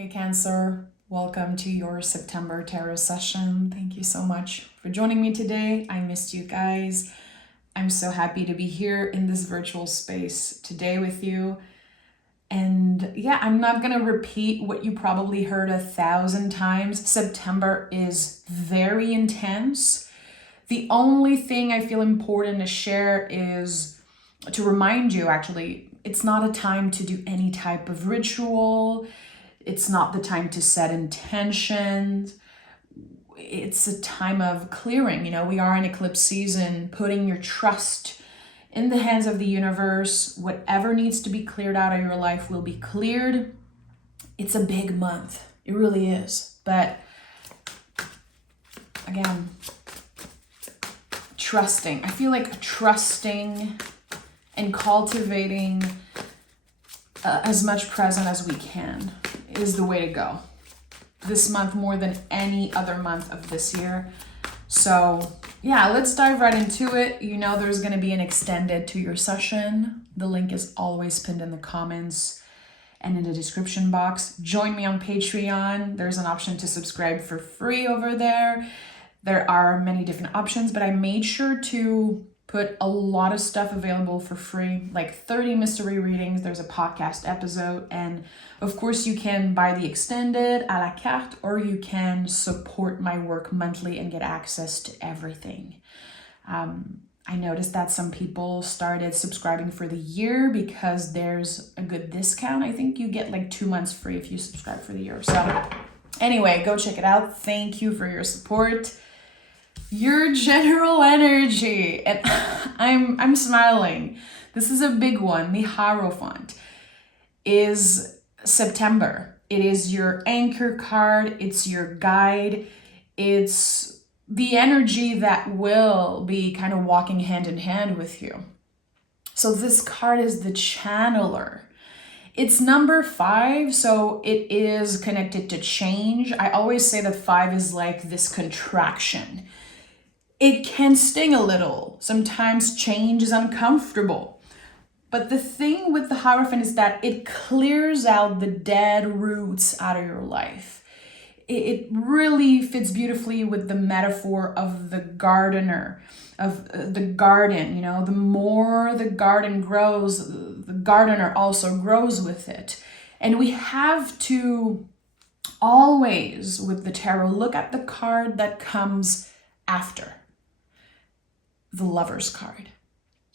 Hey Cancer, welcome to your September tarot session. Thank you so much for joining me today. I missed you guys. I'm so happy to be here in this virtual space today with you. And yeah, I'm not gonna repeat what you probably heard 1,000 times. September is very intense. The only thing I feel important to share is to remind you, actually, it's not a time to do any type of ritual. It's not the time to set intentions. It's a time of clearing. You know, we are in eclipse season, putting your trust in the hands of the universe. Whatever needs to be cleared out of your life will be cleared. It's a big month. It really is. But again, trusting. I feel like trusting and cultivating as much present as we can is the way to go. This month more than any other month of this year. So yeah, let's dive right into it. You know there's going to be an extended to your session. The link is always pinned in the comments and in the description box. Join me on Patreon. There's an option to subscribe for free over there. There are many different options, but I made sure to put a lot of stuff available for free, like 30 mystery readings. There's a podcast episode. And of course you can buy the extended à la carte, or you can support my work monthly and get access to everything. I noticed that some people started subscribing for the year because there's a good discount. I think you get like 2 months free if you subscribe for the year. So anyway, go check it out. Thank you for your support. Your general energy, and I'm smiling. This is a big one. The hierophant is September. It is your anchor card. It's your guide. It's the energy that will be kind of walking hand in hand with you. So this card is the channeler. It's number 5, so it is connected to change. I always say that 5 is like this contraction. It can sting a little. Sometimes change is uncomfortable. But the thing with the hierophant is that it clears out the dead roots out of your life. It really fits beautifully with the metaphor of the gardener, of the garden. You know, the more the garden grows, the gardener also grows with it. And we have to always, with the tarot, look at the card that comes after. The Lover's card.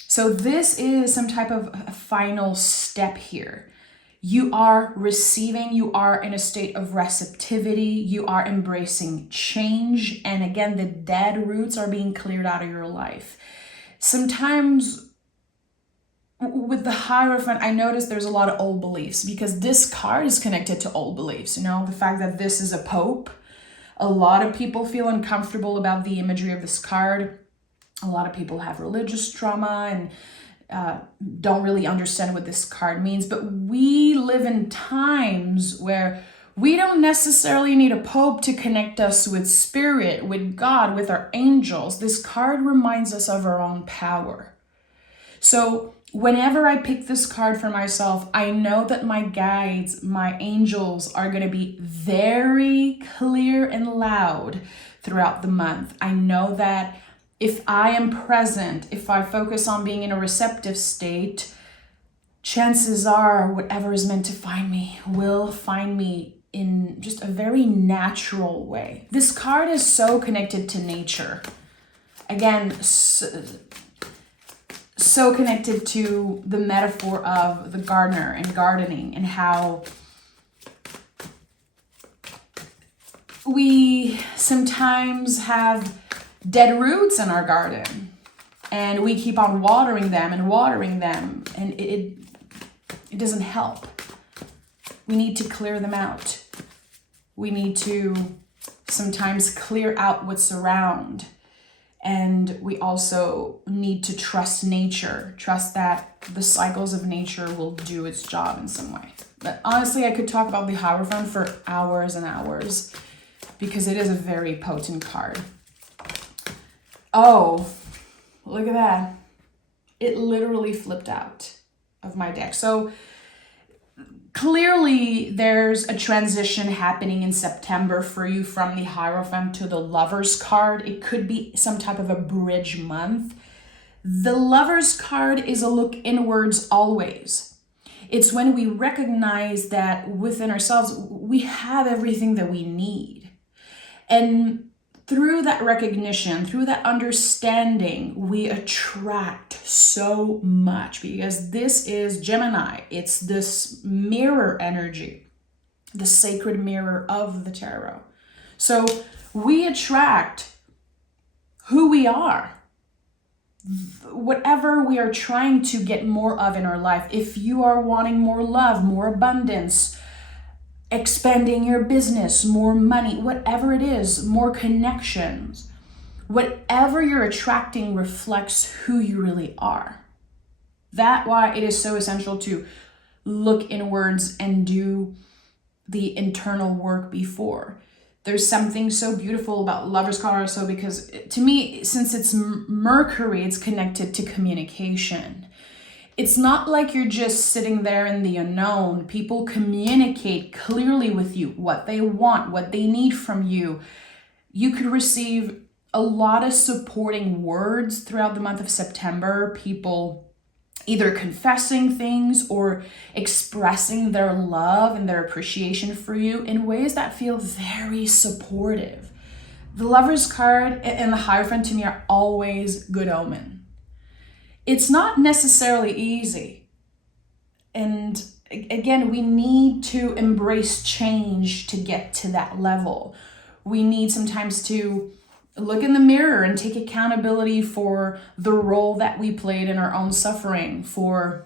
So this is some type of a final step here. You are receiving, you are in a state of receptivity, you are embracing change, and again, the dead roots are being cleared out of your life. Sometimes with the Hierophant, I notice there's a lot of old beliefs because this card is connected to old beliefs. You know, the fact that this is a pope. A lot of people feel uncomfortable about the imagery of this card. A lot of people have religious trauma and don't really understand what this card means. But we live in times where we don't necessarily need a pope to connect us with spirit, with God, with our angels. This card reminds us of our own power. So whenever I pick this card for myself, I know that my guides, my angels, are going to be very clear and loud throughout the month. I know that if I am present, if I focus on being in a receptive state, chances are whatever is meant to find me will find me in just a very natural way. This card is so connected to nature. Again, so connected to the metaphor of the gardener and gardening, and how we sometimes have dead roots in our garden and we keep on watering them and it doesn't help. We need to clear them out. We need to sometimes clear out what's around, and we also need to trust nature, trust that the cycles of nature will do its job in some way. But honestly, I could talk about the Hierophant for hours and hours because it is a very potent card. Oh, look at that. It literally flipped out of my deck. So Clearly, there's a transition happening in September for you from the hierophant to the Lover's card. It could be some type of a bridge month. The Lover's card is a look inwards always. It's when we recognize that within ourselves, we have everything that we need. And through that recognition, through that understanding, we attract so much, because this is Gemini. It's this mirror energy, the sacred mirror of the tarot. So we attract who we are, whatever we are trying to get more of in our life. If you are wanting more love, more abundance, expanding your business, more money, whatever it is, more connections, whatever you're attracting reflects who you really are. That's why it is so essential to look inwards and do the internal work before. There's something so beautiful about Lover's card also, because to me, since it's Mercury, it's connected to communication. It's not like you're just sitting there in the unknown. People communicate clearly with you what they want, what they need from you. You could receive a lot of supporting words throughout the month of September. People either confessing things or expressing their love and their appreciation for you in ways that feel very supportive. The Lover's card and the Hierophant to me are always good omen. It's not necessarily easy. And again, we need to embrace change to get to that level. We need sometimes to look in the mirror and take accountability for the role that we played in our own suffering, for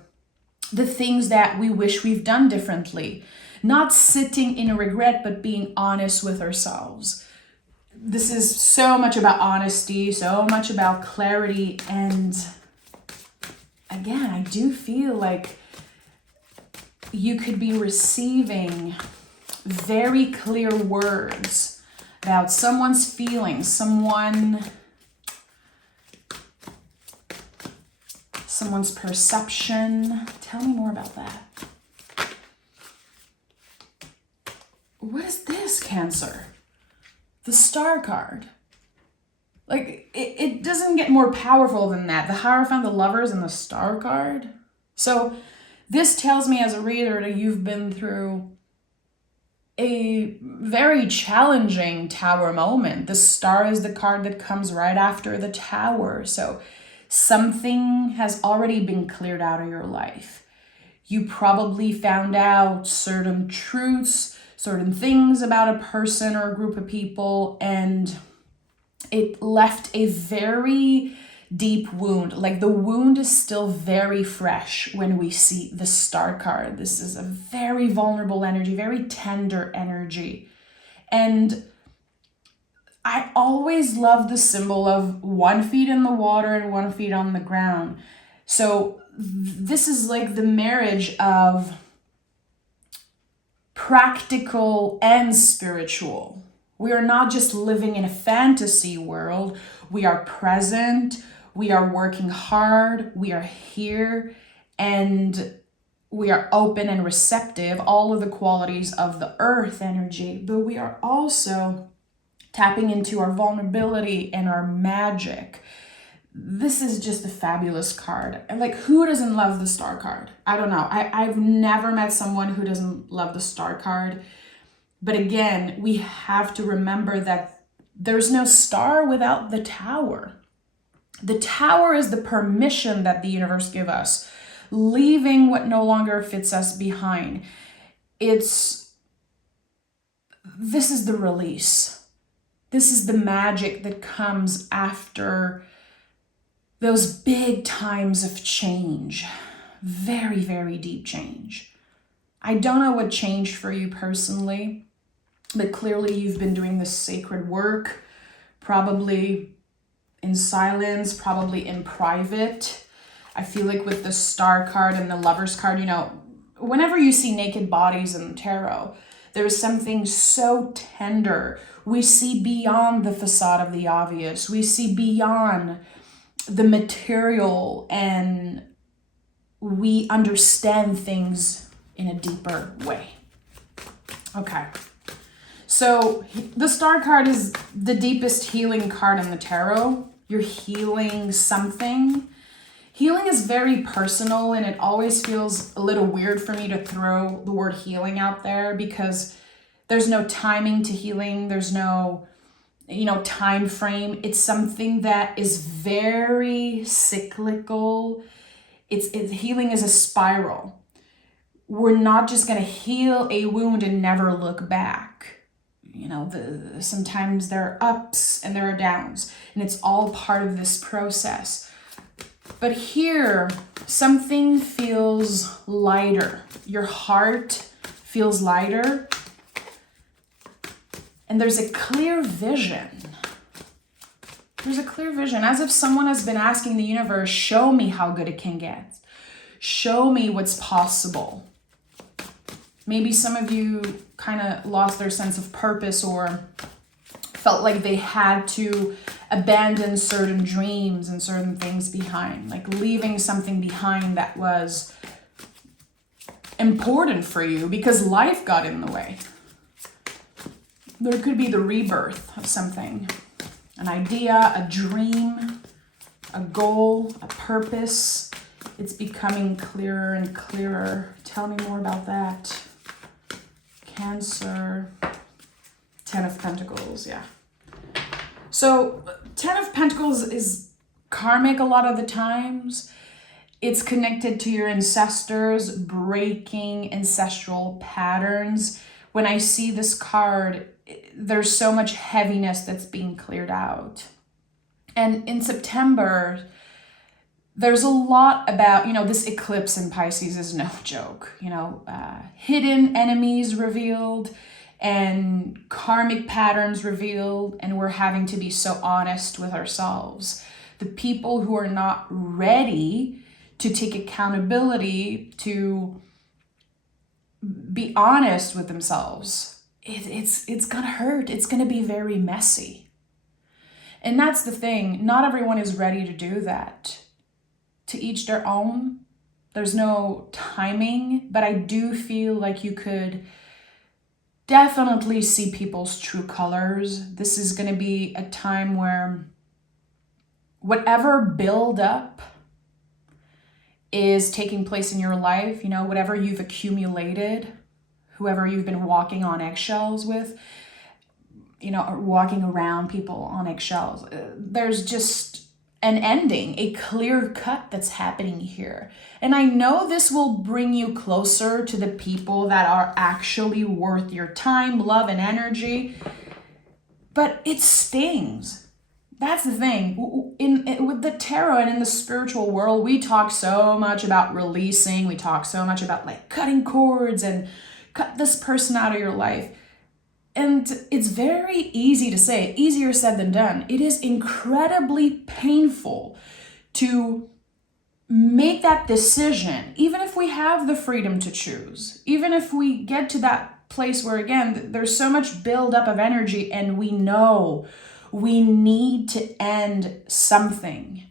the things that we wish we've done differently. Not sitting in regret, but being honest with ourselves. This is so much about honesty, so much about clarity, and again, I do feel like you could be receiving very clear words about someone's feelings, someone's perception. Tell me more about that. What is this, Cancer? The Star card. Like, it doesn't get more powerful than that. The Hierophant, the Lovers, and the Star card. So this tells me as a reader that you've been through a very challenging Tower moment. The Star is the card that comes right after the Tower. So something has already been cleared out of your life. You probably found out certain truths, certain things about a person or a group of people, and it left a very deep wound. Like, the wound is still very fresh when we see the Star card. This is a very vulnerable energy, very tender energy. And I always love the symbol of 1 foot in the water and 1 foot on the ground. So this is like the marriage of practical and spiritual. We are not just living in a fantasy world. We are present. We are working hard. We are here. And we are open and receptive, all of the qualities of the earth energy. But we are also tapping into our vulnerability and our magic. This is just a fabulous card. Like, who doesn't love the Star card? I don't know. I've never met someone who doesn't love the Star card. But again, we have to remember that there's no star without the Tower. The Tower is the permission that the universe gives us, leaving what no longer fits us behind. This is the release. This is the magic that comes after those big times of change. Very, very deep change. I don't know what changed for you personally, but clearly you've been doing this sacred work, probably in silence, probably in private. I feel like with the Star card and the Lover's card, whenever you see naked bodies in the tarot, there is something so tender. We see beyond the facade of the obvious. We see beyond the material, and we understand things in a deeper way. Okay. So the Star card is the deepest healing card in the tarot. You're healing something. Healing is very personal, and it always feels a little weird for me to throw the word healing out there because there's no timing to healing. There's no, time frame. It's something that is very cyclical. It's healing is a spiral. We're not just going to heal a wound and never look back. Sometimes there are ups and there are downs, and it's all part of this process. But here, something feels lighter. Your heart feels lighter, and there's a clear vision. There's a clear vision, as if someone has been asking the universe, show me how good it can get. Show me what's possible. Maybe some of you kind of lost their sense of purpose or felt like they had to abandon certain dreams and certain things behind, like leaving something behind that was important for you because life got in the way. There could be the rebirth of something, an idea, a dream, a goal, a purpose. It's becoming clearer and clearer. Tell me more about that. Cancer, 10 of Pentacles, yeah. So 10 of Pentacles is karmic a lot of the times. It's connected to your ancestors, breaking ancestral patterns. When I see this card, there's so much heaviness that's being cleared out. And in September, there's a lot about, this eclipse in Pisces is no joke. Hidden enemies revealed and karmic patterns revealed, and we're having to be so honest with ourselves. The people who are not ready to take accountability, to be honest with themselves, it's gonna hurt. It's gonna be very messy. And that's the thing. Not everyone is ready to do that. To each their own. There's no timing, but I do feel like you could definitely see people's true colors. This is going to be a time where whatever buildup is taking place in your life, whatever you've accumulated, whoever you've been walking on eggshells with, or walking around people on eggshells, there's just an ending, a clear cut that's happening here. And I know this will bring you closer to the people that are actually worth your time, love, and energy, but it stings. That's the thing. With the tarot and in the spiritual world, we talk so much about releasing. We talk so much about cutting cords and cut this person out of your life. And it's very easy to say, easier said than done. It is incredibly painful to make that decision, even if we have the freedom to choose, even if we get to that place where, again, there's so much buildup of energy and we know we need to end something.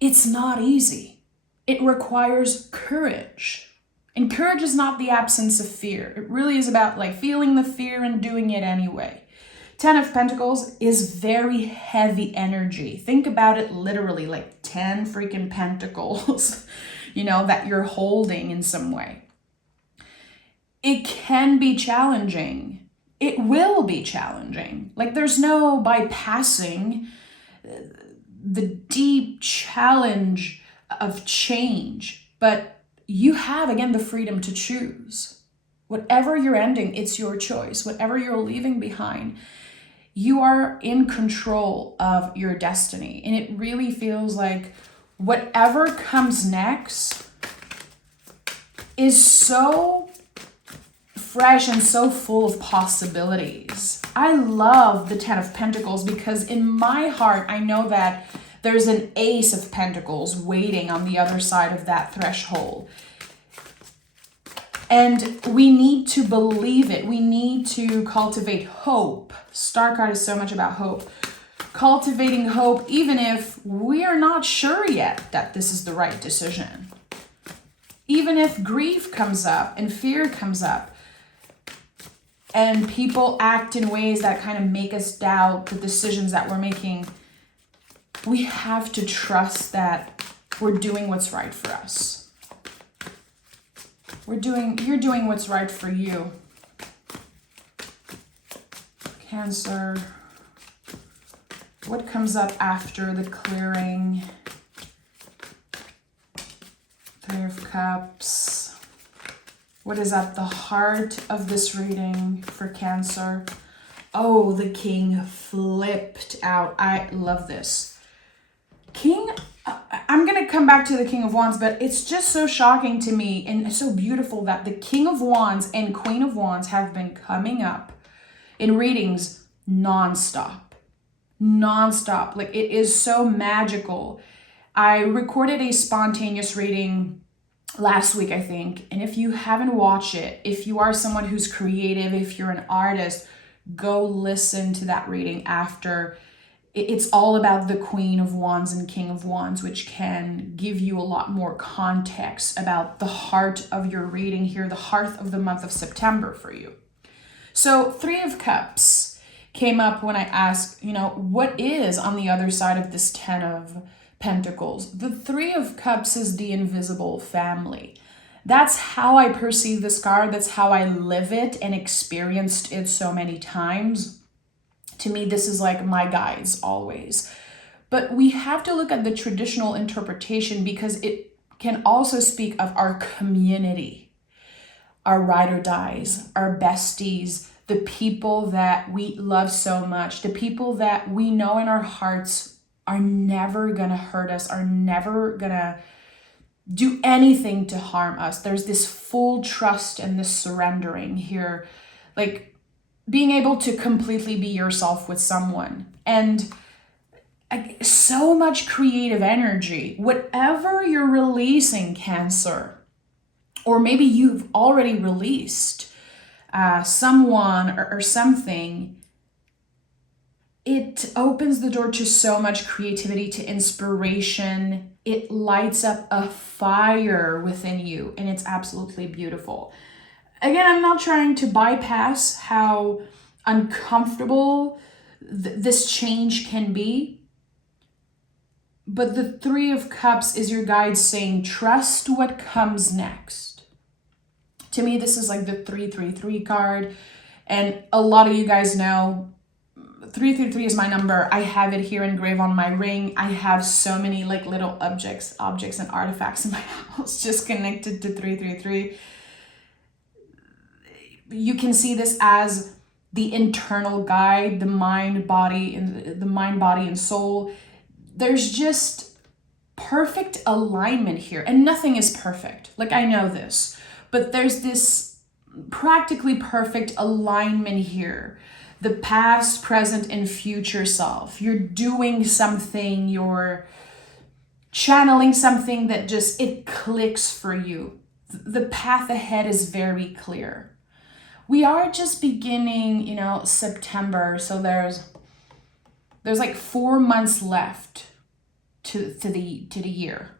It's not easy. It requires courage. And courage is not the absence of fear. It really is about feeling the fear and doing it anyway. 10 of Pentacles is very heavy energy. Think about it literally 10 freaking pentacles, that you're holding in some way. It can be challenging. It will be challenging. There's no bypassing the deep challenge of change, but you have, again, the freedom to choose. Whatever you're ending, it's your choice. Whatever you're leaving behind, you are in control of your destiny. And it really feels like whatever comes next is so fresh and so full of possibilities. I love the 10 of Pentacles because in my heart, I know that there's an Ace of Pentacles waiting on the other side of that threshold. And we need to believe it. We need to cultivate hope. Star card is so much about hope. Cultivating hope, even if we are not sure yet that this is the right decision. Even if grief comes up and fear comes up, and people act in ways that kind of make us doubt the decisions that we're making, we have to trust that we're doing what's right for us. You're doing what's right for you. Cancer. What comes up after the clearing? Three of Cups. What is at the heart of this reading for Cancer? Oh, the King flipped out. I love this. I'm going to come back to the King of Wands, but it's just so shocking to me and so beautiful that the King of Wands and Queen of Wands have been coming up in readings nonstop. Like, it is so magical. I recorded a spontaneous reading last week, I think. And if you haven't watched it, if you are someone who's creative, if you're an artist, go listen to that reading after. It's all about the Queen of Wands and King of Wands, which can give you a lot more context about the heart of your reading here, the heart of the month of September for you. So Three of Cups came up when I asked, what is on the other side of this 10 of Pentacles? The Three of Cups is the invisible family. That's how I perceive this card. That's how I live it and experienced it so many times. To me, this is like my guides always. But we have to look at the traditional interpretation because it can also speak of our community, our ride or dies, our besties, the people that we love so much, the people that we know in our hearts are never gonna hurt us, are never gonna do anything to harm us. There's this full trust and this surrendering here, like being able to completely be yourself with someone. And so much creative energy. Whatever you're releasing, Cancer, or maybe you've already released someone or something, it opens the door to so much creativity, to inspiration. It lights up a fire within you, and it's absolutely beautiful. Again, I'm not trying to bypass how uncomfortable this change can be, but the Three of Cups is your guide saying, trust what comes next. To me, this is like the 333 card, and a lot of you guys know 333 is my number. I have it here engraved on my ring. I have so many like little objects and artifacts in my house just connected to 333. You can see this as the internal guide, the mind, body, and soul. There's just perfect alignment here, and nothing is perfect. Like, I know this, but there's this practically perfect alignment here. The past, present, and future self. You're doing something, you're channeling something that just, it clicks for you. The path ahead is very clear. We are just beginning, September, so there's like 4 months left to the year.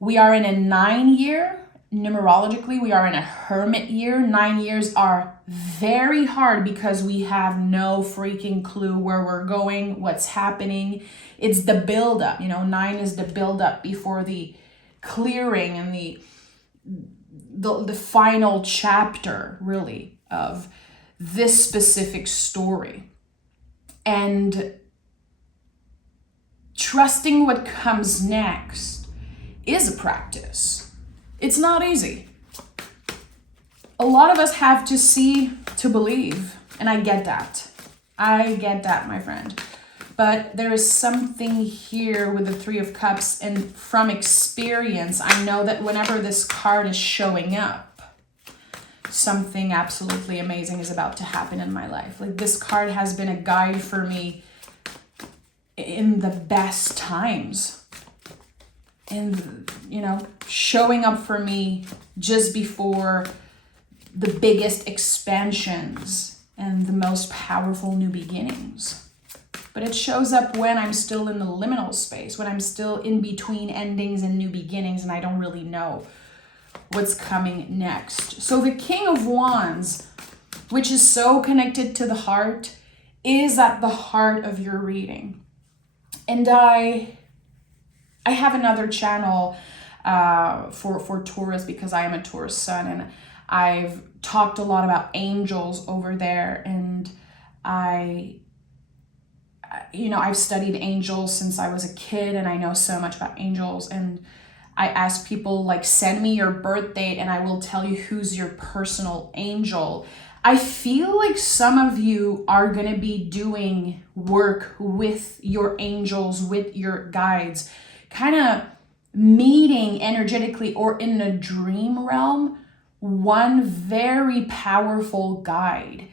We are in a 9-year. Numerologically, we are in a hermit year. 9 years are very hard because we have no freaking clue where we're going, what's happening. It's the buildup. 9 is the buildup before the clearing and the final chapter, really, of this specific story. And trusting what comes next is a practice. It's not easy. A lot of us have to see to believe, and I get that. My friend. But there is something here with the Three of Cups, and from experience, I know that whenever this card is showing up, something absolutely amazing is about to happen in my life. Like, this card has been a guide for me in the best times. And, showing up for me just before the biggest expansions and the most powerful new beginnings. But it shows up when I'm still in the liminal space, when I'm still in between endings and new beginnings, and I don't really know what's coming next. So the King of Wands, which is so connected to the heart, is at the heart of your reading. And I have another channel for Taurus, because I am a Taurus sun, and I've talked a lot about angels over there, and I've studied angels since I was a kid, and I know so much about angels. And I ask people, like, send me your birth date and I will tell you who's your personal angel. I feel like some of you are going to be doing work with your angels, with your guides, kind of meeting energetically or in a dream realm one very powerful guide,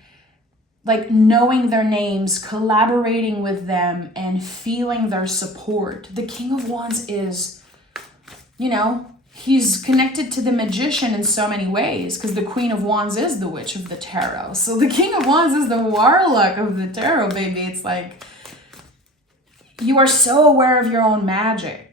like knowing their names, collaborating with them, and feeling their support. The King of Wands is, he's connected to the magician in so many ways, because the Queen of Wands is the witch of the tarot. So the King of Wands is the warlock of the tarot, baby. It's like you are so aware of your own magic.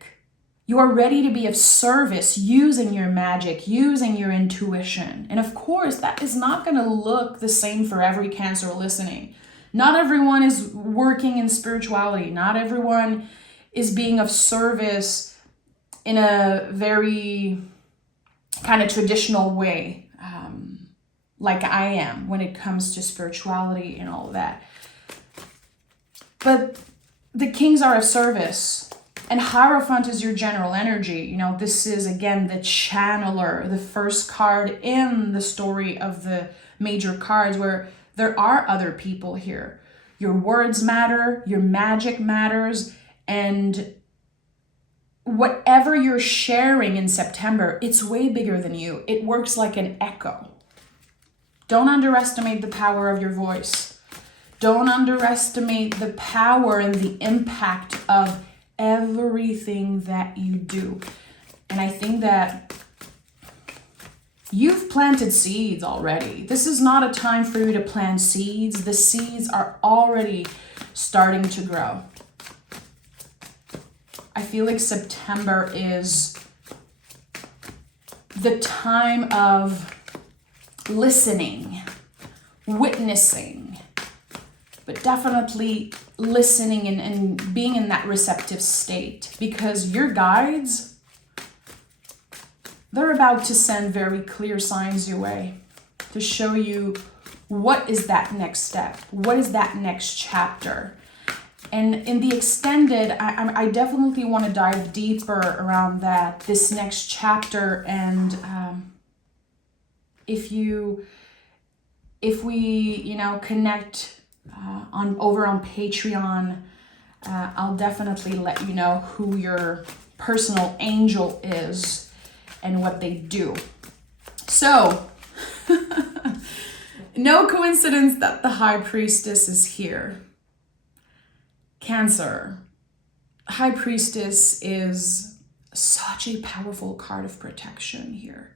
You are ready to be of service, using your magic, using your intuition. And of course, that is not going to look the same for every Cancer listening. Not everyone is working in spirituality. Not everyone is being of service in a very kind of traditional way, like I am when it comes to spirituality and all of that. But the kings are of service. And Hierophant is your general energy. This is, again, the channeler, the first card in the story of the major cards, where there are other people here. Your words matter, your magic matters, and whatever you're sharing in September, it's way bigger than you. It works like an echo. Don't underestimate the power of your voice. Don't underestimate the power and the impact of everything that you do. And I think that you've planted seeds already. This is not a time for you to plant seeds. The seeds are already starting to grow. I feel like September is the time of listening, witnessing, but definitely listening and being in that receptive state, because your guides, they're about to send very clear signs your way to show you what is that next step, what is that next chapter. And in the extended, I definitely want to dive deeper around that, this next chapter. And if we connect over on Patreon, I'll definitely let you know who your personal angel is and what they do. So, no coincidence that the High Priestess is here. Cancer. High Priestess is such a powerful card of protection here.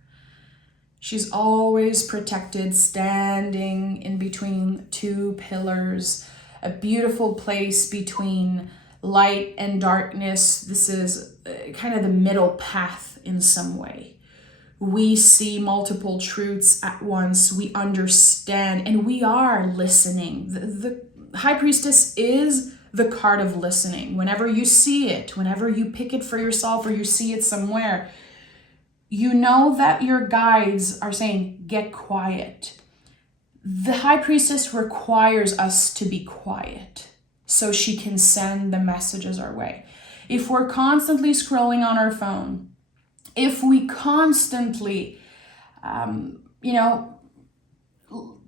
She's always protected, standing in between two pillars, a beautiful place between light and darkness. This is kind of the middle path in some way. We see multiple truths at once. We understand, and we are listening. The High Priestess is the card of listening. Whenever you see it, whenever you pick it for yourself or you see it somewhere, you know that your guides are saying, get quiet. The High Priestess requires us to be quiet so she can send the messages our way. If we're constantly scrolling on our phone, if we constantly,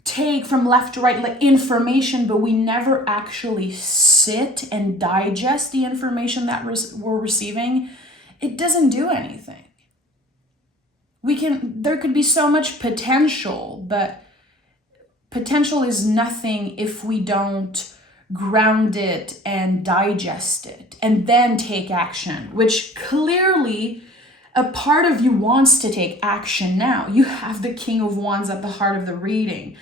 take from left to right like information, but we never actually sit and digest the information that we're receiving, it doesn't do anything. There could be so much potential, but potential is nothing if we don't ground it and digest it and then take action, which clearly a part of you wants to take action now. You have the King of Wands at the heart of the reading.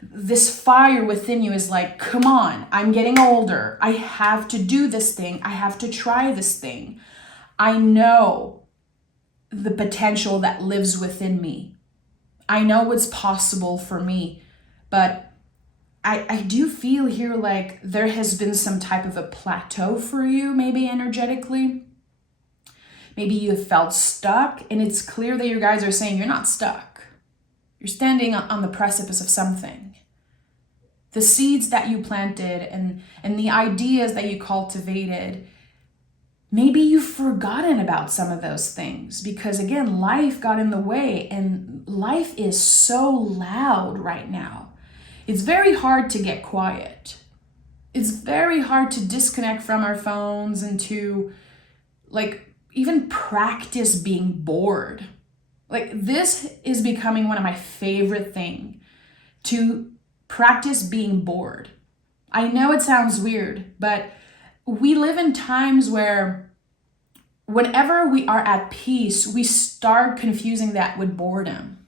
This fire within you is like, come on, I'm getting older. I have to do this thing. I have to try this thing. I know the potential that lives within me. I know it's possible for me, but I do feel here like there has been some type of a plateau for you, maybe energetically. Maybe you felt stuck, and it's clear that your guides are saying you're not stuck. You're standing on the precipice of something. The seeds that you planted and the ideas that you cultivated, maybe you've forgotten about some of those things because, again, life got in the way, and life is so loud right now. It's very hard to get quiet. It's very hard to disconnect from our phones and to, like, even practice being bored. Like, this is becoming one of my favorite things, to practice being bored. I know it sounds weird, but we live in times where whenever we are at peace, we start confusing that with boredom.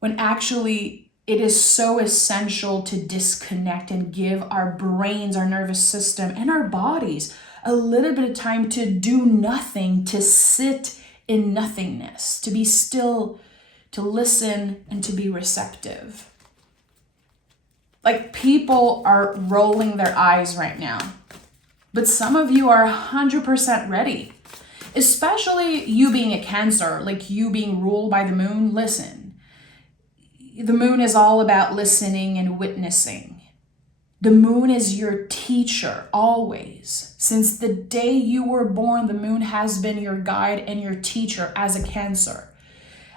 When actually it is so essential to disconnect and give our brains, our nervous system, and our bodies a little bit of time to do nothing, to sit in nothingness, to be still, to listen, and to be receptive. Like, people are rolling their eyes right now, but some of you are 100% ready, especially you being a Cancer, like you being ruled by the moon. Listen, the moon is all about listening and witnessing. The moon is your teacher always. Since the day you were born, the moon has been your guide and your teacher as a Cancer.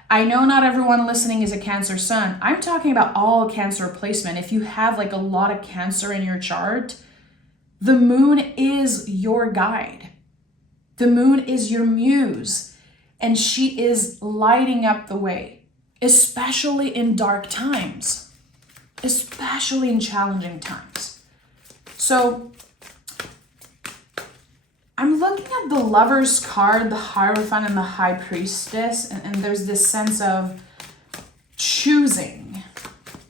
I know not everyone listening is a Cancer sun. I'm talking about all Cancer placement. If you have like a lot of Cancer in your chart, the moon is your guide. The moon is your muse, and she is lighting up the way, especially in dark times, especially in challenging times. So I'm looking at the Lover's card, the Hierophant, and the High Priestess, and there's this sense of choosing.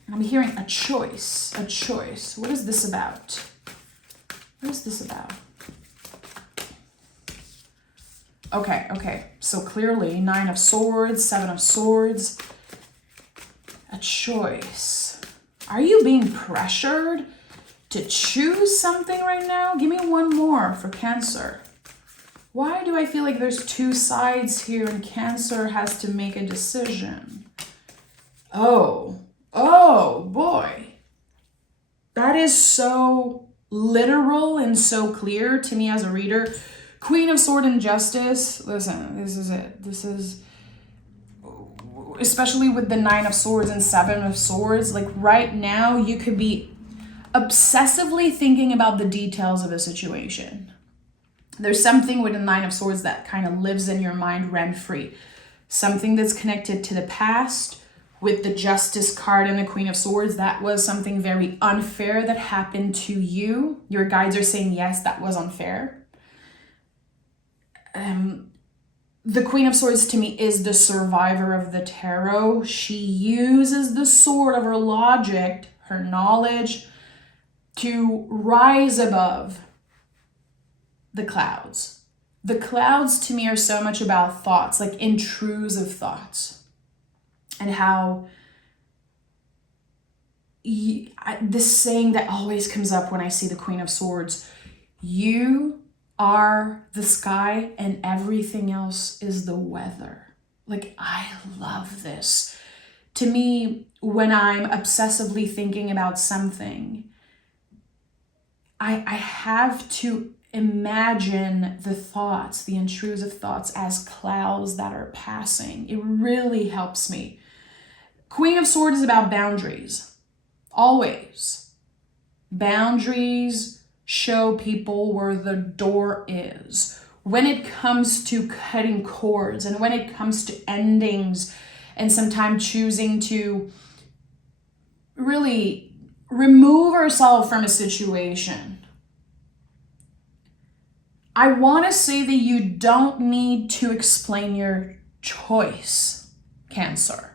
And I'm hearing a choice, a choice. What is this about? What is this about? Okay. So clearly, 9 of Swords, 7 of Swords, a choice. Are you being pressured to choose something right now? Give me one more for Cancer. Why do I feel like there's 2 sides here and Cancer has to make a decision? Oh boy. That is so literal and so clear to me as a reader. Queen of Swords and Justice. Listen, this is it. This is, especially with the 9 of Swords and 7 of Swords, like right now you could be obsessively thinking about the details of a situation. There's something with the 9 of Swords that kind of lives in your mind rent-free. Something that's connected to the past. With the Justice card and the Queen of Swords, that was something very unfair that happened to you. Your guides are saying, yes, that was unfair. The Queen of Swords to me is the survivor of the tarot. She uses the sword of her logic, her knowledge, to rise above the clouds. The clouds to me are so much about thoughts, like intrusive thoughts. And how this saying that always comes up when I see the Queen of Swords, you are the sky and everything else is the weather. Like, I love this. To me, when I'm obsessively thinking about something, I have to imagine the thoughts, the intrusive thoughts, as clouds that are passing. It really helps me. Queen of Swords is about boundaries. Always. Boundaries show people where the door is. When it comes to cutting cords and when it comes to endings and sometimes choosing to really remove ourselves from a situation. I want to say that you don't need to explain your choice, Cancer.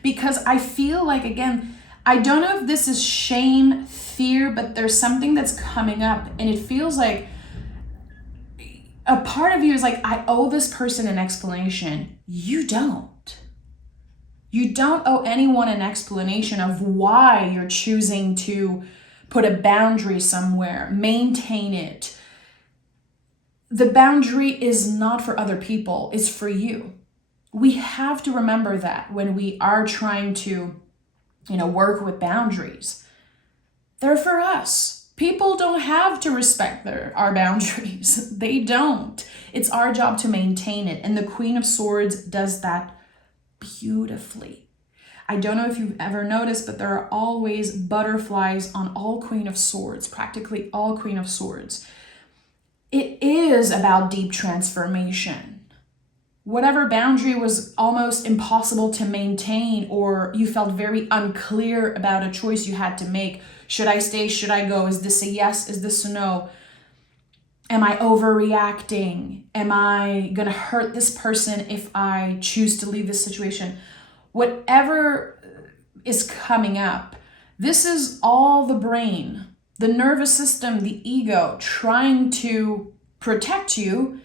Because I feel like, again, I don't know if this is shame, fear, but there's something that's coming up and it feels like a part of you is like, I owe this person an explanation. You don't. You don't owe anyone an explanation of why you're choosing to put a boundary somewhere, maintain it. The boundary is not for other people, it's for you. We have to remember that when we are trying to, work with boundaries. They're for us. People don't have to respect our boundaries. They don't. It's our job to maintain it. And the Queen of Swords does that beautifully. I don't know if you've ever noticed, but there are always butterflies on all Queen of Swords, practically all Queen of Swords. It is about deep transformation. Whatever boundary was almost impossible to maintain, or you felt very unclear about a choice you had to make. Should I stay? Should I go? Is this a yes? Is this a no? Am I overreacting? Am I going to hurt this person if I choose to leave this situation? Whatever is coming up, this is all the brain, the nervous system, the ego trying to protect you,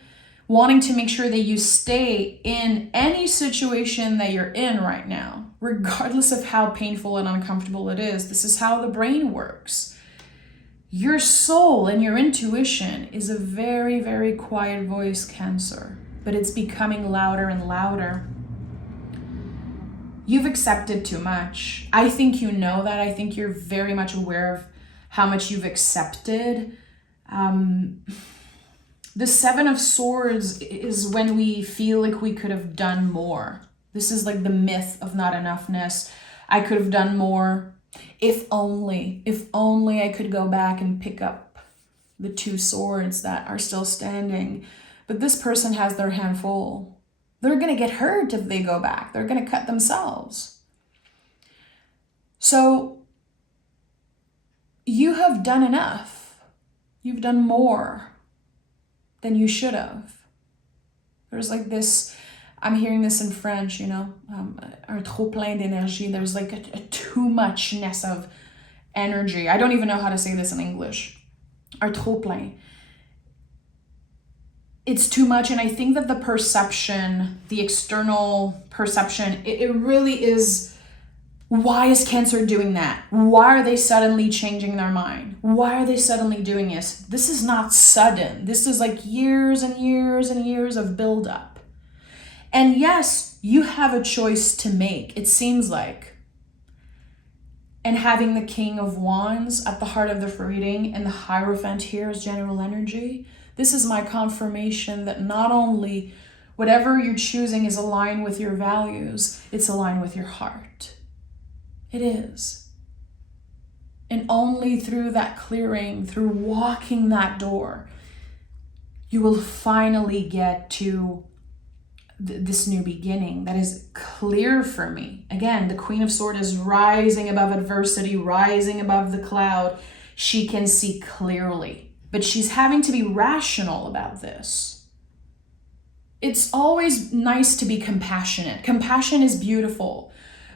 wanting to make sure that you stay in any situation that you're in right now, regardless of how painful and uncomfortable it is. This is how the brain works. Your soul and your intuition is a very, very quiet voice, Cancer, but it's becoming louder and louder. You've accepted too much. I think you know that. I think you're very much aware of how much you've accepted. The Seven of Swords is when we feel like we could have done more. This is like the myth of not enoughness. I could have done more. If only I could go back and pick up the two swords that are still standing. But this person has their hand full. They're going to get hurt if they go back. They're going to cut themselves. So you have done enough. You've done more than you should have. There's like this, I'm hearing this in French, un trop plein d'énergie. There's like a too muchness of energy. I don't even know how to say this in English. Un trop plein. It's too much, and I think that the perception, the external perception, it really is, why is Cancer doing that? Why are they suddenly changing their mind? Why are they suddenly doing this? This is not sudden. This is like years and years and years of buildup. And yes, you have a choice to make, it seems like. And having the King of Wands at the heart of the reading and the Hierophant here as general energy, this is my confirmation that not only whatever you're choosing is aligned with your values, it's aligned with your heart. It is. And only through that clearing, through walking that door, you will finally get to this new beginning that is clear for me. Again, the Queen of Swords is rising above adversity, rising above the cloud. She can see clearly, but she's having to be rational about this. It's always nice to be compassionate. Compassion is beautiful.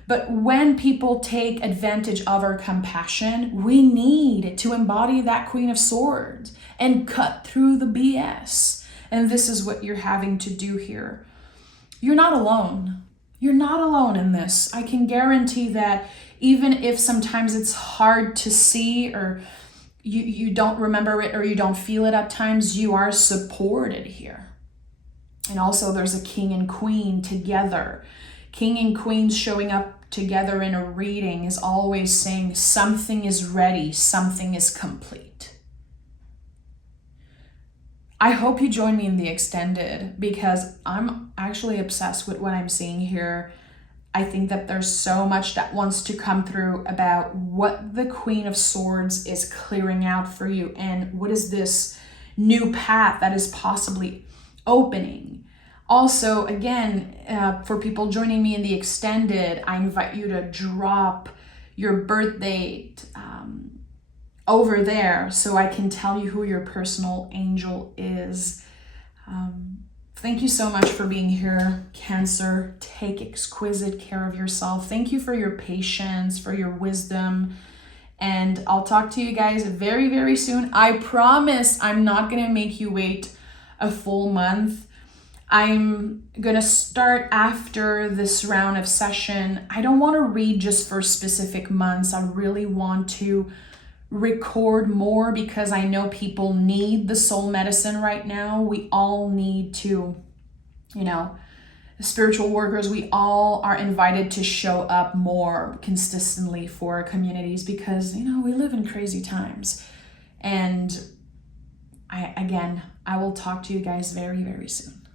But when people take advantage of our compassion, we need to embody that Queen of Swords and cut through the BS. And this is what you're having to do here. You're not alone. You're not alone in this. I can guarantee that even if sometimes it's hard to see, or you don't remember it, or you don't feel it at times, you are supported here. And also there's a King and Queen together. King and Queen showing up together in a reading is always saying something is ready, something is complete. I hope you join me in the extended, because I'm actually obsessed with what I'm seeing here. I think that there's so much that wants to come through about what the Queen of Swords is clearing out for you, and what is this new path that is possibly opening. Also, again, for people joining me in the extended, I invite you to drop your birth date over there so I can tell you who your personal angel is. Thank you so much for being here, Cancer. Take exquisite care of yourself. Thank you for your patience, for your wisdom. And I'll talk to you guys very, very soon. I promise I'm not going to make you wait a full month. I'm gonna start after this round of session. I don't want to read just for specific months. I really want to record more because I know people need the soul medicine right now. We all need to, spiritual workers, we all are invited to show up more consistently for our communities because, we live in crazy times. And I will talk to you guys very, very soon.